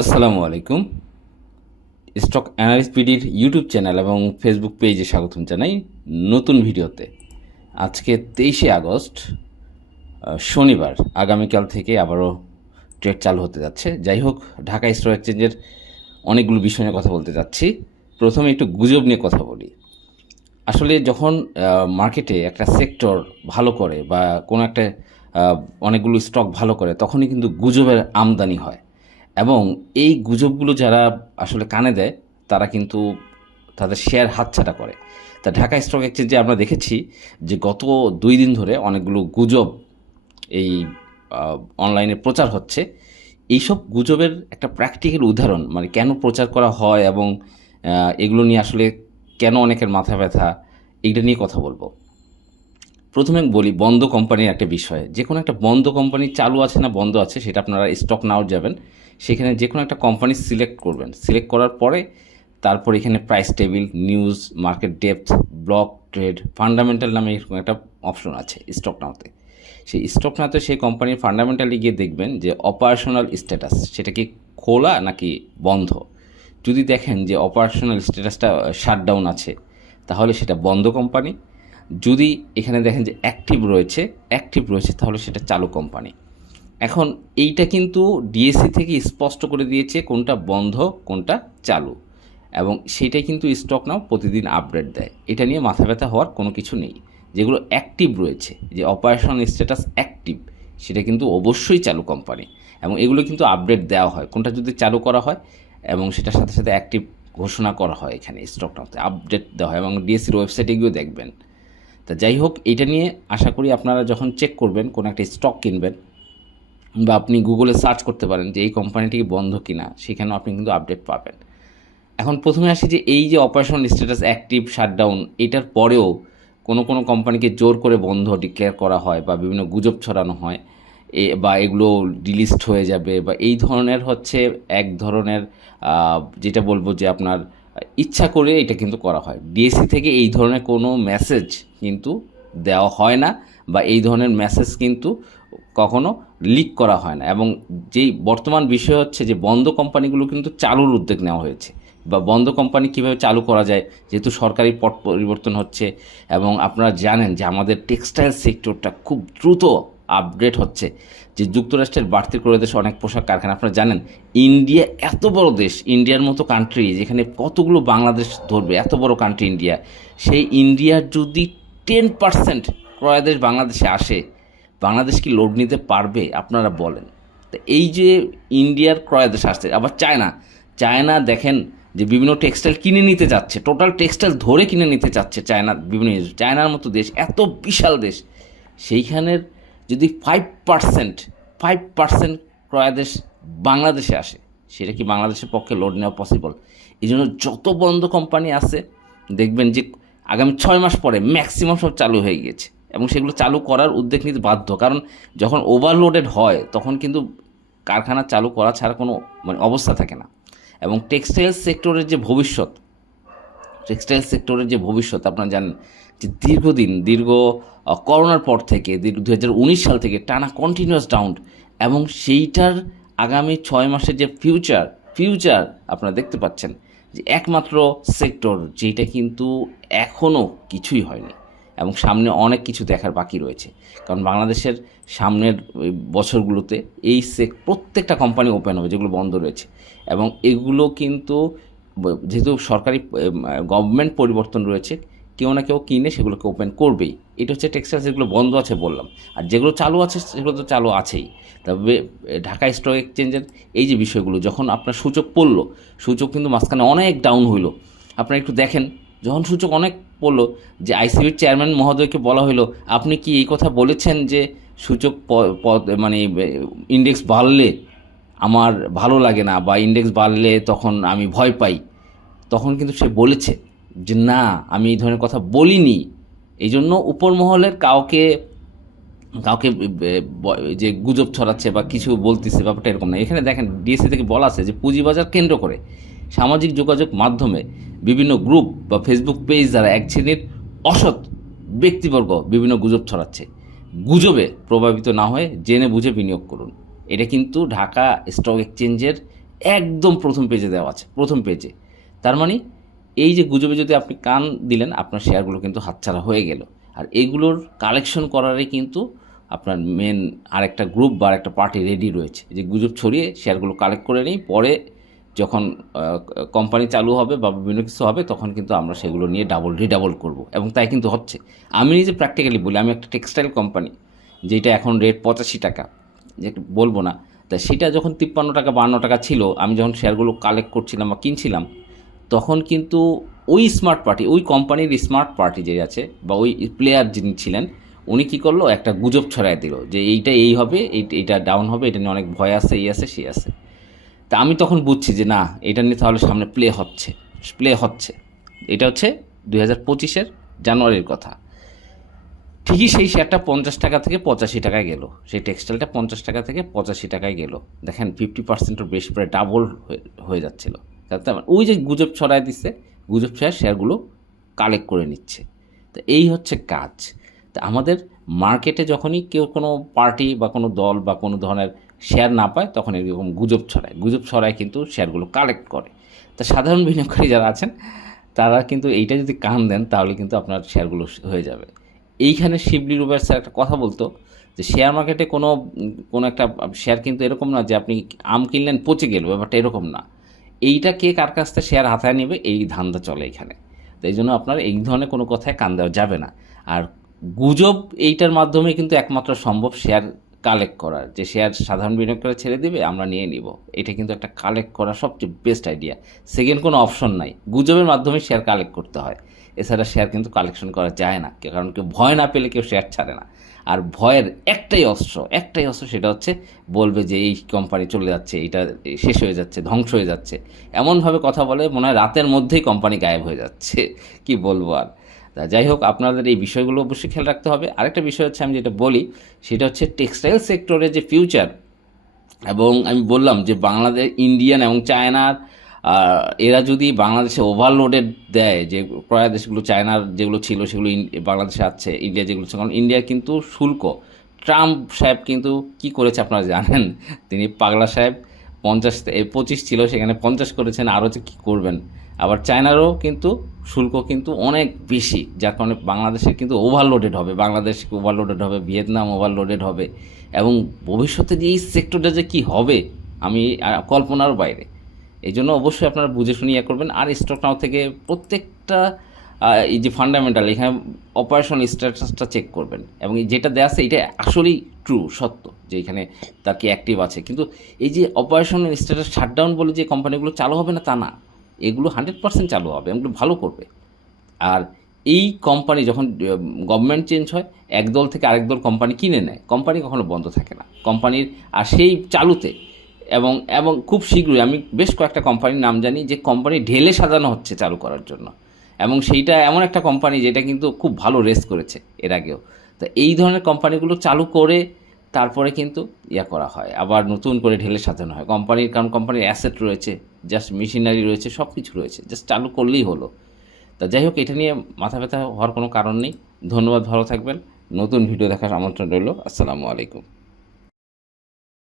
আসসালামু আলাইকুম। Stock analyst পিডির ইউটিউব চ্যানেল এবং ফেসবুক পেজে স্বাগতম জানাই নতুন ভিডিওতে। আজকে তেইশে আগস্ট শনিবার, আগামীকাল থেকে আবারও ট্রেড চালু হতে যাচ্ছে। যাই হোক, ঢাকা স্টক এক্সচেঞ্জের অনেকগুলো বিষয় নিয়ে কথা বলতে যাচ্ছি। প্রথমে একটু গুজব নিয়ে কথা বলি। আসলে যখন মার্কেটে একটা সেক্টর ভালো করে বা কোনো একটা অনেকগুলো স্টক ভালো করে, তখনই কিন্তু গুজবের আমদানি হয়। এবং এই গুজবগুলো যারা আসলে কানে দেয়, তারা কিন্তু তাদের শেয়ার হাতছাটা করে। তা ঢাকা স্টক এক্সচেঞ্জে আমরা দেখেছি যে গত দুই দিন ধরে অনেকগুলো গুজব এই অনলাইনে প্রচার হচ্ছে। এইসব গুজবের একটা প্র্যাকটিক্যাল উদাহরণ মানে কেন প্রচার করা হয় এবং এগুলো নিয়ে আসলে কেন অনেকের মাথা ব্যথা, এইটা নিয়ে কথা বলব। প্রথমে বলি বন্ধ কোম্পানির একটা বিষয়। যে কোনো একটা বন্ধ কোম্পানি চালু আছে না বন্ধ আছে, সেটা আপনারা স্টক নাও যাবেন। সেখানে যে কোনো একটা কোম্পানি সিলেক্ট করবেন। সিলেক্ট করার পরে তারপর এখানে price table news market depth block trade fundamental নামে এরকম একটা অপশন আছে স্টক নাওতে সেই স্টক নাওতে সেই কোম্পানির ফান্ডামেন্টালি গিয়ে দেখবেন যে অপারেশনাল স্ট্যাটাস সেটা কি খোলা নাকি বন্ধ? যদি দেখেন যে অপারেশনাল স্ট্যাটাসটা শাটডাউন আছে, তাহলে সেটা বন্ধ কোম্পানি যদি এখানে দেখেন যে অ্যাক্টিভ রয়েছে অ্যাক্টিভ রয়েছে, তাহলে সেটা চালু কোম্পানি এখন এইটা কিন্তু ডিএসসি থেকে স্পষ্ট করে দিয়েছে কোনটা বন্ধ, কোনটা চালু। এবং সেটাই কিন্তু স্টক নাও প্রতিদিন আপডেট দেয়। এটা নিয়ে মাথা ব্যথা হওয়ার কোনো কিছু নেই। যেগুলো অ্যাক্টিভ রয়েছে, যে অপারেশন স্ট্যাটাস অ্যাক্টিভ সেটা কিন্তু অবশ্যই চালু কোম্পানি এবং এগুলো কিন্তু আপডেট দেওয়া হয়। কোনটা যদি চালু করা হয় এবং সেটার সাথে সাথে অ্যাক্টিভ ঘোষণা করা হয় এখানে স্টক নাওতে আপডেট দেওয়া হয় এবং ডিএসসির ওয়েবসাইটে গিয়েও দেখবেন। তা যাই হোক, এটা নিয়ে আশা করি আপনারা যখন চেক করবেন, কোনো একটা স্টক কিনবেন, বা আপনি গুগলে সার্চ করতে পারেন যে এই কোম্পানিটি বন্ধ কিনা, সেখানেও আপনি কিন্তু আপডেট পাবেন। এখন প্রথমে আসি যে এই যে অপারেশন স্ট্যাটাস অ্যাক্টিভ শাটডাউন এটার পরেও কোনো কোনো কোম্পানিকে জোর করে বন্ধ ডিক্লেয়ার করা হয়, বা বিভিন্ন গুজব ছড়ানো হয়, এ বা এগুলো ডিলিস্ট হয়ে যাবে, বা এই ধরনের হচ্ছে এক ধরনের যেটা বলব যে আপনার ইচ্ছা করে এটা কিন্তু করা হয়। ডিএসসি থেকে এই ধরনের কোনো মেসেজ কিন্তু দেওয়া হয় না বা এই ধরনের মেসেজ কিন্তু কখনো লিক করা হয় না। এবং যেই বর্তমান বিষয় হচ্ছে যে বন্ধ কোম্পানিগুলো কিন্তু চালুর উদ্যোগ নেওয়া হয়েছে বা বন্ধ কোম্পানি কীভাবে চালু করা যায়, যেহেতু সরকারি পট পরিবর্তন হচ্ছে এবং আপনারা জানেন যে আমাদের টেক্সটাইল সেক্টরটা খুব দ্রুত আপডেট হচ্ছে, যে যুক্তরাষ্ট্রের বাড়তি করে দেশে অনেক পোশাক কারখানা। আপনারা জানেন, ইন্ডিয়া এত বড় দেশ, ইন্ডিয়ার মতো কান্ট্রি যেখানে কতগুলো বাংলাদেশ ধরবে, এত বড় কান্ট্রি ইন্ডিয়া, সেই ইন্ডিয়ার যদি টেন পার্সেন্ট ক্রয়াদেশ বাংলাদেশে আসে, বাংলাদেশ কি লোড নিতে পারবে? আপনারা বলেন। তো এই যে ইন্ডিয়ার ক্রয়াদেশ আসছে, আবার চায়না চায়না দেখেন যে বিভিন্ন টেক্সটাইল কিনে নিতে যাচ্ছে টোটাল টেক্সটাইল ধরে কিনে নিতে চাচ্ছে চায়না, বিভিন্ন চায়নার মতো দেশ, এত বিশাল দেশ, সেইখানের যদি ফাইভ পার্সেন্ট ফাইভ পার্সেন্ট ক্রয়াদেশ বাংলাদেশে আসে, সেটা কি বাংলাদেশের পক্ষে লোড নেওয়া পসিবল এই জন্য যত বন্ধ কোম্পানি আছে, দেখবেন যে আগামী ছয় মাস পরে ম্যাক্সিমাম সব চালু হয়ে গিয়েছে এবং সেগুলো চালু করার উদ্যোগ নিতে বাধ্য। কারণ যখন ওভারলোডেড হয়, তখন কিন্তু কারখানা চালু করা ছাড়া কোনো মানে অবস্থা থাকে না। এবং টেক্সটাইল সেক্টরের যে ভবিষ্যৎ টেক্সটাইল সেক্টরের যে ভবিষ্যৎ, আপনারা জানেন যে দীর্ঘদিন, দীর্ঘ করোনার পর থেকে দু হাজার উনিশ সাল থেকে টানা কন্টিনিউয়াস ডাউন এবং সেইটার আগামী ছয় মাসের যে ফিউচার ফিউচার আপনারা দেখতে পাচ্ছেন যে একমাত্র সেক্টর যেটা কিন্তু এখনও কিছুই হয়নি এবং সামনে অনেক কিছু দেখার বাকি রয়েছে। কারণ বাংলাদেশের সামনের বছরগুলোতে এই সেক প্রত্যেকটা কোম্পানি ওপেন হবে, যেগুলো বন্ধ রয়েছে। এবং এগুলো কিন্তু যেহেতু সরকারি গভর্নমেন্ট পরিবর্তন রয়েছে কেউ না কেউ কিনে সেগুলোকে ওপেন করবেই। এটা হচ্ছে টেক্সটাইল যেগুলো বন্ধ আছে বললাম। আর যেগুলো চালু আছে, সেগুলো তো চালু আছেই। তবে ঢাকা স্টক এক্সচেঞ্জের এই যে বিষয়গুলো, যখন আপনার সূচক পড়ল, সূচক কিন্তু মাঝখানে অনেক ডাউন হইল। আপনারা একটু দেখেন, যখন সূচক অনেক পড়ল, যে আইসিবির চেয়ারম্যান মহোদয়কে বলা হলো আপনি কি এই কথা বলেছেন যে সূচক মানে ইন্ডেক্স বাড়লে আমার ভালো লাগে না বা ইন্ডেক্স বাড়লে তখন আমি ভয় পাই? তখন কিন্তু সে বলেছে। যে না, আমি এই ধরনের কথা বলিনি। এই জন্য উপর মহলের কাউকে কাউকে যে গুজব ছড়াচ্ছে বা কিছু বলতেছে, ব্যাপারটা এরকম না। এখানে দেখেন, ডিএসসি থেকে বলা আছে যে পুঁজিবাজার কেন্দ্র করে সামাজিক যোগাযোগ মাধ্যমে বিভিন্ন গ্রুপ বা ফেসবুক পেজ দ্বারা এক শ্রেণির অসৎ ব্যক্তিবর্গ বিভিন্ন গুজব ছড়াচ্ছে। গুজবে প্রভাবিত না হয়ে জেনে বুঝে বিনিয়োগ করুন। এটা কিন্তু ঢাকা স্টক এক্সচেঞ্জের একদম প্রথম পেজে দেওয়া আছে, প্রথম পেজে তার মানে এই যে গুজবে যদি আপনি কান দিলেন, আপনার শেয়ারগুলো কিন্তু হাতছাড়া হয়ে গেল। আর এগুলোর কালেকশন করারই কিন্তু আপনার মেন আরেকটা গ্রুপ বা একটা পার্টি রেডি রয়েছে। যে গুজব ছড়িয়ে শেয়ারগুলো কালেক্ট করে নিই, পরে যখন কোম্পানি চালু হবে বা বিভিন্ন কিছু হবে, তখন কিন্তু আমরা সেগুলো নিয়ে ডাবল রিডাবল করব। এবং তাই কিন্তু হচ্ছে। আমি নিজে প্র্যাকটিক্যালি বলি, আমি একটা টেক্সটাইল কোম্পানি যেটা এখন রেট পঁচাশি টাকা, যে বলব না। তা সেটা যখন তিপ্পান্ন টাকা, বান্ন টাকা ছিল, আমি যখন শেয়ারগুলো কালেক্ট করছিলাম বা কিনছিলাম তখন কিন্তু ওই স্মার্ট পার্টি, ওই কোম্পানির স্মার্ট পার্টি যে আছে বা ওই প্লেয়ার যিনি ছিলেন, উনি কী করল? একটা গুজব ছড়ায় দিল যে এইটা এই হবে, এই- এইটা ডাউন হবে, এটা নিয়ে অনেক ভয় আছে, এই আছে, সেই আছে। তা আমি তখন বুঝছি যে না, এটা নিয়ে তাহলে সামনে প্লে হচ্ছে প্লে হচ্ছে। এটা হচ্ছে দুই হাজার পঁচিশের জানুয়ারির কথা। ঠিকই সেই শেয়ারটা পঞ্চাশ টাকা থেকে পঁচাশি টাকায় গেল। সেই টেক্সটাইলটা পঞ্চাশ টাকা থেকে পঁচাশি টাকায় গেল। দেখেন ফিফটি পার্সেন্টের বেশি, প্রায় ডাবল হয়ে যাচ্ছিল। তাতে ওই যে গুজব ছড়ায় দিচ্ছে গুজব ছড়ায় শেয়ারগুলো কালেক্ট করে নিচ্ছে। তো এই হচ্ছে কাজ। তা আমাদের মার্কেটে যখনই কেউ কোনো পার্টি বা কোনো দল বা কোনো ধরনের শেয়ার না পায়, তখন এরকম গুজব ছড়ায়। গুজব ছড়ায় কিন্তু শেয়ারগুলো কালেক্ট করে। তা সাধারণ বিনিয়োগকারী যারা আছেন, তারা কিন্তু এইটা যদি কান দেন, তাহলে কিন্তু আপনার শেয়ারগুলো হয়ে যাবে। এইখানে শিবলি রুবের স্যার একটা কথা বলতো, যে শেয়ার মার্কেটে কোনো কোনো একটা শেয়ার কিন্তু এরকম না যে আপনি আম কিনলেন পচে গেল, ব্যাপারটা এরকম না। এইটা কে কার কাছ থেকে শেয়ার হাতায় নেবে? এই ধান্দা চলে এখানে। তো এই জন্য আপনার এই ধরনের কোনো কথায় কান দেওয়া যাবে না। আর গুজব এইটার মাধ্যমে কিন্তু একমাত্র সম্ভব শেয়ার কালেক্ট করার। যে শেয়ার সাধারণ বিনিয়োগ করে ছেড়ে দিবে, আমরা নিয়ে নিব। এটা কিন্তু একটা কালেক্ট করা সবচেয়ে বেস্ট আইডিয়া সেকেন্ড কোনো অপশন নাই। গুজবের মাধ্যমে শেয়ার কালেক্ট করতে হয়। এছাড়া শেয়ার কিন্তু কালেকশন করা যায় না। কারণ কেউ ভয় না পেলে কেউ শেয়ার ছাড়ে না। আর ভয়ের একটাই অস্ত্র একটাই অস্ত্র সেটা হচ্ছে বলবে যে এই কোম্পানি চলে যাচ্ছে, এটা শেষ হয়ে যাচ্ছে, ধ্বংস হয়ে যাচ্ছে। এমনভাবে কথা বলে মনে হয় রাতের মধ্যেই কোম্পানি গায়েব হয়ে যাচ্ছে। কি বলব আর? যাই হোক, আপনাদের এই বিষয়গুলো অবশ্যই খেয়াল রাখতে হবে। আরেকটা বিষয় হচ্ছে আমি যেটা বলি, সেটা হচ্ছে টেক্সটাইল সেক্টরের যে ফিউচার এবং আমি বললাম যে বাংলাদেশ ইন্ডিয়ান এবং চায়নার এরা যদি বাংলাদেশে ওভারলোডেড দেয়, যে ক্রয় দেশগুলো, চায়নার যেগুলো ছিল, সেগুলো বাংলাদেশে আছে ইন্ডিয়া যেগুলো কারণ ইন্ডিয়া কিন্তু শুল্ক। ট্রাম্প সাহেব কিন্তু কি করেছে আপনারা জানেন? তিনি পাগলা সাহেব, পঞ্চাশ পঁচিশ ছিল, সেখানে পঞ্চাশ করেছেন আরও যে কী করবেন? আবার চায়নারও কিন্তু শুল্ক কিন্তু অনেক বেশি, যার কারণে বাংলাদেশে কিন্তু ওভারলোডেড হবে, বাংলাদেশ ওভারলোডেড হবে, ভিয়েতনাম ওভারলোডেড হবে, এবং ভবিষ্যতে যে এই সেক্টরটা যে কী হবে, আমি কল্পনার বাইরে। এই জন্য অবশ্যই আপনারা বুঝে শুনে ইয়ে করবেন। আর স্টক নাও থেকে প্রত্যেকটা এই যে ফান্ডামেন্টাল এখানে অপারেশন স্ট্যাটাসটা চেক করবেন। এবং যেটা দেওয়া আছে, এটা আসলেই ট্রু সত্য যে এখানে তার কি অ্যাক্টিভ আছে। কিন্তু এই যে অপারেশন স্ট্যাটাস শাটডাউন বলে যে কোম্পানিগুলো চালু হবে না, তা না। এগুলো হান্ড্রেড পার্সেন্ট চালু হবে, এগুলো ভালো করবে। আর এই কোম্পানি যখন গভর্নমেন্ট চেঞ্জ হয়, একদল থেকে আরেক দল কোম্পানি কিনে নেয়। কোম্পানি কখনো বন্ধ থাকে না। কোম্পানির আর সেই চালুতে এবং এবং খুব শীঘ্রই, আমি বেশ কয়েকটা কোম্পানির নাম জানি, যে কোম্পানি ঢেলে সাজানো হচ্ছে চালু করার জন্য। এবং সেইটা এমন একটা কোম্পানি যেটা কিন্তু খুব ভালো রেস করেছে এর আগেও। তো এই ধরনের কোম্পানিগুলো চালু করে তারপরে কিন্তু ইয়া করা হয়, আবার নতুন করে ঢেলে সাজানো হয়। কোম্পানির কারণ কোম্পানির অ্যাসেট রয়েছে জাস্ট মেশিনারি রয়েছে সব কিছু রয়েছে জাস্ট চালু করলেই হলো। তা যাই হোক, এটা নিয়ে মাথা ব্যথা হওয়ার কোনো কারণ নেই। ধন্যবাদ, ভালো থাকবেন। নতুন ভিডিও দেখার আমন্ত্রণ রইল। আসসালামু আলাইকুম।